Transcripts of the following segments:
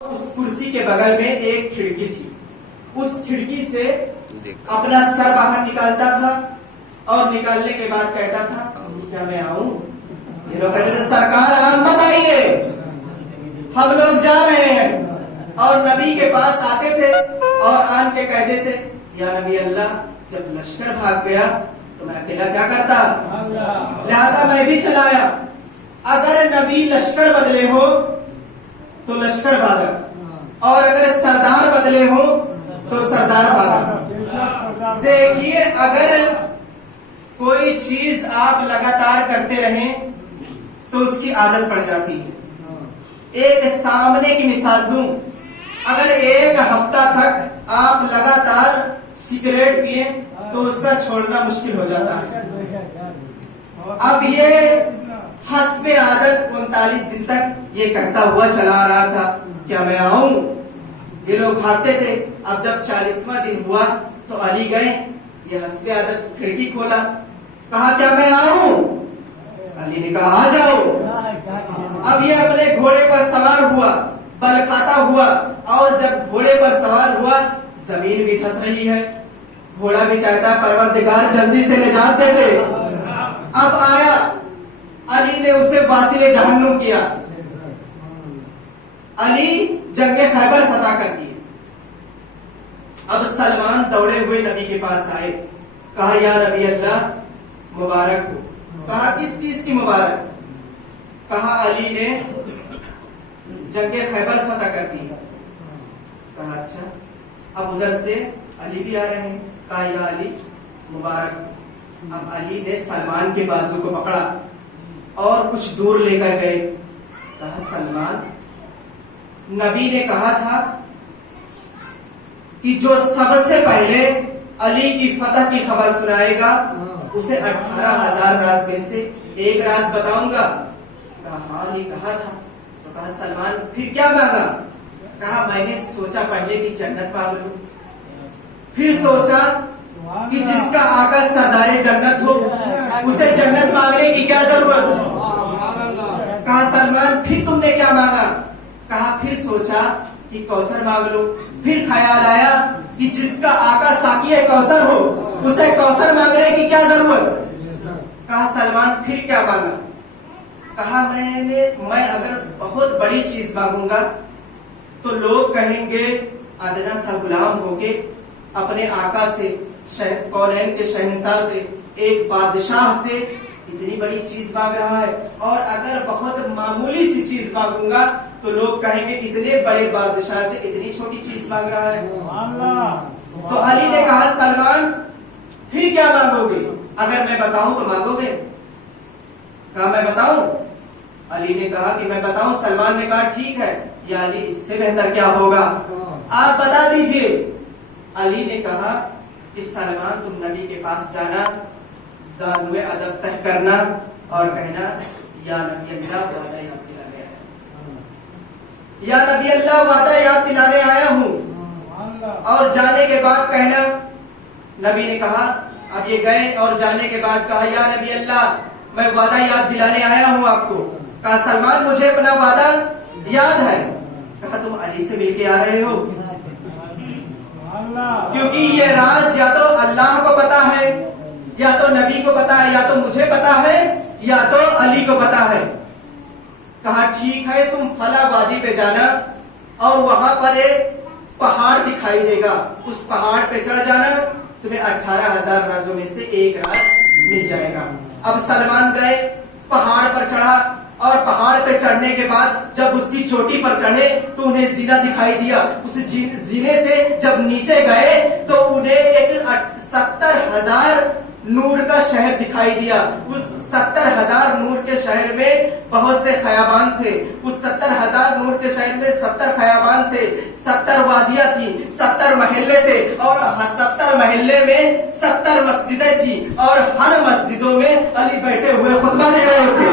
اس کرسی کے بغل میں ایک کھڑکی تھی. اس کھڑکی سے اپنا سر باہر نکالتا تھا اور نکالنے کے بعد کہتا تھا کیا میں آؤں؟ یہ لوگ کہتے تھے سرکار آپ مت آئیے، ہم لوگ جا رہے ہیں. اور نبی کے پاس آتے تھے اور آن کے کہتے تھے یا نبی اللہ جب لشکر بھاگ گیا تو میں اکیلا کیا کرتا، لہذا میں بھی چلایا. اگر نبی لشکر بدلے ہو تو لشکر بھاگا، اور اگر سردار بدلے ہو تو سردار بھاگا. دیکھیے اگر کوئی چیز آپ لگاتار کرتے رہیں تو اس کی عادت پڑ جاتی ہے. ایک سامنے کی مثال دوں، اگر ایک ہفتہ تک آپ لگاتار سگریٹ پیے تو اس کا چھوڑنا مشکل ہو جاتا ہے. اب یہ حسب عادت 39 دن تک یہ کہتا ہوا چلا رہا تھا کیا میں آؤں؟ یہ لوگ بھاگتے تھے. اب جب 40واں دن ہوا تو علی گئے، یہ حسب عادت کھڑکی کھولا، کہا کیا میں آؤں؟ علی نے کہا آ جاؤ. اب یہ اپنے گھوڑے پر سوار ہوا، بل کھاتا ہوا، اور جب گھوڑے پر سوار ہوا زمین بھی دھس رہی ہے، گھوڑا بھی چاہتا ہے پروردگار جلدی سے نجات دے دے. اب آیا علی نے اسے واصل جہنم کیا. علی جنگ خیبر فتح کر دی. اب سلمان دوڑے ہوئے نبی کے پاس آئے، کہا یا نبی اللہ مبارک ہو. کہا کس چیز کی مبارک؟ کہا علی نے جنگ خیبر فتح کر دی. کہا اچھا. اب ادھر سے علی بھی آ رہے ہیں، کہا یا علی مبارک ہو. اب علی نے سلمان کے بازو کو پکڑا اور کچھ دور لے کر گئے. کہا سلمان نبی نے کہا تھا کہ جو سب سے پہلے علی کی فتح کی خبر سنائے گا اسے 18,000 راز میں سے ایک راز بتاؤں گا. کہا ہاں علی کہا تھا. تو کہا سلمان پھر کیا مانگا؟ کہا میں نے سوچا پہلے کی جنت مانگ لوں، پھر سوچا کہ جس کا آقا سردار جنت ہو اسے جنت مانگنے کی کیا ضرورت؟ کہا سلمان پھر تم نے کیا مانگا؟ کہا پھر سوچا کہ کوثر مانگ لو، پھر خیال آیا کہ جس کا آقا ساقی کوثر ہو اسے کوثر مانگنے کی کیا ضرورت؟ کہا سلمان پھر کیا مانگا؟ کہا میں اگر بہت بڑی چیز مانگوں گا تو لوگ کہیں گے ادنا سا غلام ہو کے اپنے آقا سے، کونین کے شہنشاہ سے، ایک بادشاہ سے اتنی بڑی چیز مانگ رہا ہے. اور اگر بہت معمولی سی چیز مانگوں گا تو لوگ کہیں گے اتنے بڑے بادشاہ سے اتنی چھوٹی چیز مانگ رہا ہے. تو علی نے کہا سلمان پھر کیا مانگو گے؟ اگر میں بتاؤں تو مانگو گے؟ کہا میں بتاؤں؟ علی نے کہا کہ میں بتاؤں. سلمان نے کہا ٹھیک ہے یا علی اس سے بہتر کیا ہوگا، آپ بتا دیجئے. علی نے کہا کہ سلمان تم نبی کے پاس جانا، زانوے ادب تہ کرنا اور کہنا یا نبی اللہ وعدہ یاد دلانے آیا ہوں، یا نبی اللہ وعدہ یاد دلانے آیا ہوں. اور جانے کے بعد کہنا، نبی نے کہا اب یہ گئے اور جانے کے بعد کہا یا نبی اللہ میں وعدہ یاد دلانے آیا ہوں آپ کو. کہا سلمان مجھے اپنا وعدہ یاد ہے. کہا تم علی سے مل کے آ رہے ہو، کیونکہ یہ راز یا تو اللہ کو پتا ہے، یا تو نبی کو پتا ہے، یا تو مجھے پتا ہے، یا تو علی کو پتا ہے. کہا ٹھیک ہے تم فلاں وادی پہ جانا اور وہاں پر ایک پہاڑ دکھائی دے گا، اس پہاڑ پہ چڑھ جانا، تمہیں 18,000 رازوں میں سے ایک راز مل جائے گا. اب سلمان گئے، پہاڑ پر چڑھا، اور پہاڑ پہ چڑھنے کے بعد جب اس کی چوٹی پر چڑھے تو انہیں زینہ دکھائی دیا. اس زینے سے جب نیچے گئے تو انہیں ایک 70,000 نور کا شہر دکھائی دیا. اس 70,000 نور کے شہر میں بہت سے خیابان تھے. اس 70,000 نور کے شہر میں 70 خیابان تھے، 70 وادیاں تھیں، 70 محلے تھے، اور 70 محلے میں 70 مسجدیں تھیں، اور ہر مسجدوں میں علی بیٹھے ہوئے خطبہ دے رہے تھے.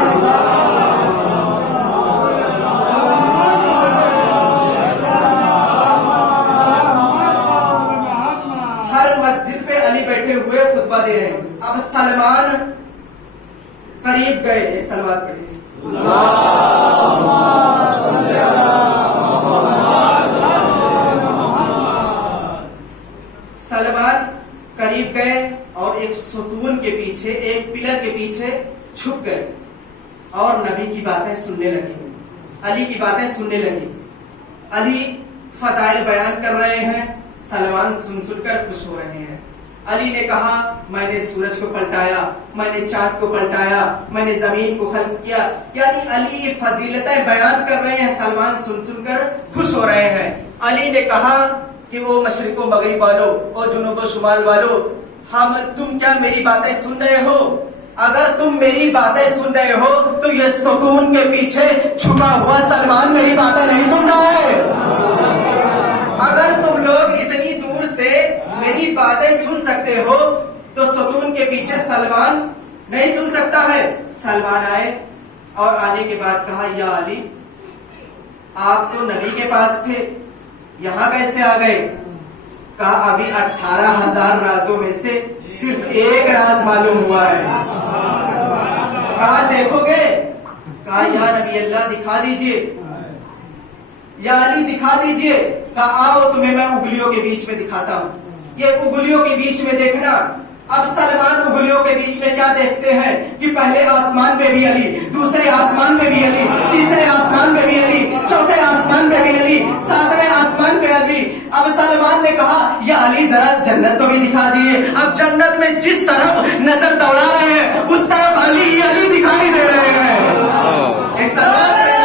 ہر مسجد پہ علی بیٹھے ہوئے خطبہ دے رہے ہیں. اب سلمان قریب گئے، ایک سلوات پڑھیں. ستون کے پیچھے ایک پلر کے پیچھے چھپ گئے اور نبی کی باتیں سننے لگی، علی کی باتیں سننے لگی۔ علی فضائل بیان کر رہے ہیں، سلمان سن سن کر خوش ہو رہے ہیں۔ علی نے کہا میں نے سورج کو پلٹایا، میں نے چاند کو پلٹایا، میں نے زمین کو خلق کیا، یعنی علی یہ فضیلتیں بیان کر رہے ہیں، سلمان سن سن کر خوش ہو رہے ہیں۔ علی نے کہا کہ وہ مشرق و مغرب والو اور جنوب و شمال والو، تم کیا میری باتیں سن رہے ہو؟ اگر تم میری باتیں سن رہے ہو تو یہ ستون کے پیچھے چھپا ہوا سلمان میری باتیں نہیں سن رہا ہے۔ اگر تم لوگ اتنی دور سے میری باتیں سن سکتے ہو تو ستون کے پیچھے سلمان نہیں سن سکتا ہے۔ سلمان آئے اور آنے کے بعد کہا یا علی، آپ تو نبی کے پاس تھے، یہاں کیسے آ گئے؟ کہا ابھی 18,000 رازوں میں سے صرف ایک راز معلوم ہوا ہے۔ کہا دیکھو گے؟ کہا یا نبی اللہ دکھا دیجئے، یا علی دکھا دیجئے۔ کہا آؤ تمہیں میں انگلیوں کے بیچ میں دکھاتا ہوں، یہ انگلیوں کے بیچ میں دیکھنا۔ اب سلمان انگلیوں کے بیچ میں کیا دیکھتے ہیں کہ پہلے آسمان پہ بھی علی، دوسرے آسمان پہ بھی علی، تیسرے آسمان پہ بھی علی، چوتھے آسمان پہ بھی علی، ساتویں آسمان پہ علی۔ اب سلمان نے کہا یا علی ذرا جنت کو بھی دکھا دیے۔ اب جنت میں جس طرف نظر دوڑا رہے ہیں اس طرف علی ہی علی دکھائی دے رہے ہیں۔ ایک سلمان